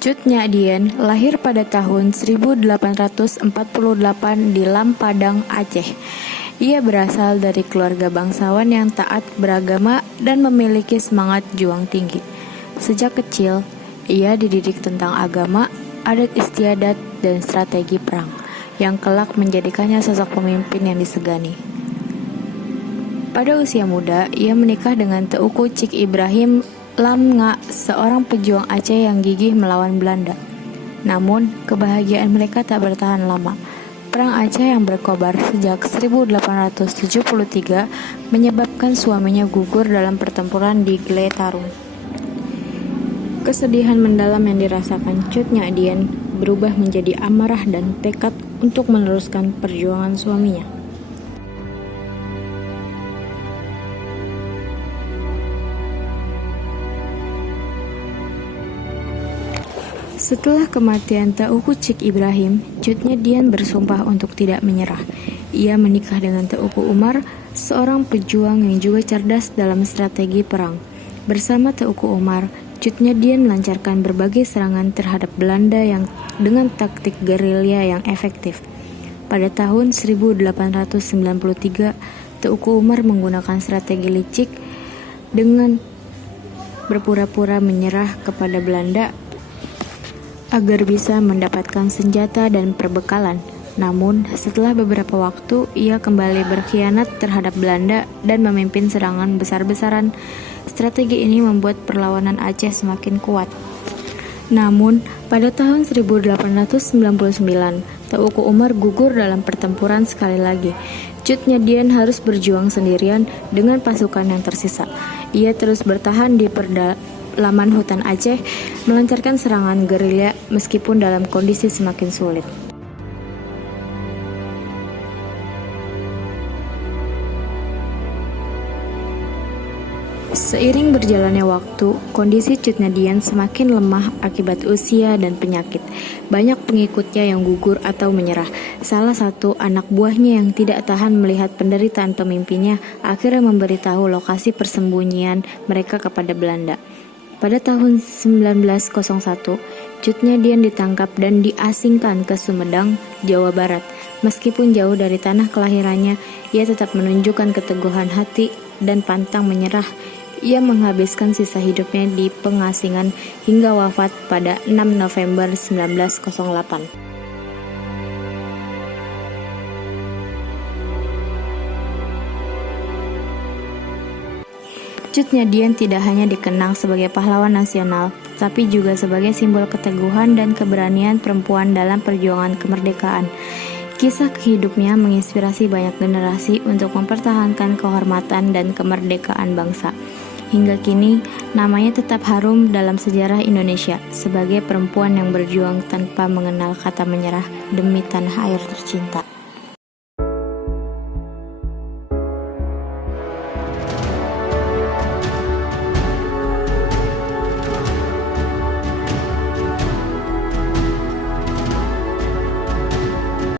Cut Nyak Dien lahir pada tahun 1848 di Lam Padang, Aceh. Ia berasal dari keluarga bangsawan yang taat beragama dan memiliki semangat juang tinggi. Sejak kecil, ia dididik tentang agama, adat istiadat, dan strategi perang, yang kelak menjadikannya sosok pemimpin yang disegani. Pada usia muda, ia menikah dengan Teuku Cik Ibrahim Lam Nga, seorang pejuang Aceh yang gigih melawan Belanda. Namun, kebahagiaan mereka tak bertahan lama. Perang Aceh yang berkobar sejak 1873 menyebabkan suaminya gugur dalam pertempuran di Gle Tarung. Kesedihan mendalam yang dirasakan Cut Nyak Dien berubah menjadi amarah dan tekad untuk meneruskan perjuangan suaminya. Setelah kematian Teuku Cik Ibrahim, Cut Nyak Dien bersumpah untuk tidak menyerah. Ia menikah dengan Teuku Umar, seorang pejuang yang juga cerdas dalam strategi perang. Bersama Teuku Umar, Cut Nyak Dien melancarkan berbagai serangan terhadap Belanda yang dengan taktik gerilya yang efektif. Pada tahun 1893, Teuku Umar menggunakan strategi licik dengan berpura-pura menyerah kepada Belanda agar bisa mendapatkan senjata dan perbekalan. Namun, setelah beberapa waktu, ia kembali berkhianat terhadap Belanda dan memimpin serangan besar-besaran. Strategi ini membuat perlawanan Aceh semakin kuat. Namun, pada tahun 1899, Teuku Umar gugur dalam pertempuran sekali lagi. Cut Nyak Dien harus berjuang sendirian dengan pasukan yang tersisa. Ia terus bertahan di pedalaman hutan Aceh, melancarkan serangan gerilya meskipun dalam kondisi semakin sulit. Seiring berjalannya waktu, kondisi Cut Nyak Dien semakin lemah akibat usia dan penyakit. Banyak pengikutnya yang gugur atau menyerah. Salah satu anak buahnya yang tidak tahan melihat penderitaan pemimpinnya akhirnya memberitahu lokasi persembunyian mereka kepada Belanda. Pada tahun 1901, Cut Nyak Dien ditangkap dan diasingkan ke Sumedang, Jawa Barat. Meskipun jauh dari tanah kelahirannya, ia tetap menunjukkan keteguhan hati dan pantang menyerah. Ia menghabiskan sisa hidupnya di pengasingan hingga wafat pada 6 November 1908. Cut Nyak Dien tidak hanya dikenang sebagai pahlawan nasional, tapi juga sebagai simbol keteguhan dan keberanian perempuan dalam perjuangan kemerdekaan. Kisah hidupnya menginspirasi banyak generasi untuk mempertahankan kehormatan dan kemerdekaan bangsa. Hingga kini, namanya tetap harum dalam sejarah Indonesia sebagai perempuan yang berjuang tanpa mengenal kata menyerah demi tanah air tercinta.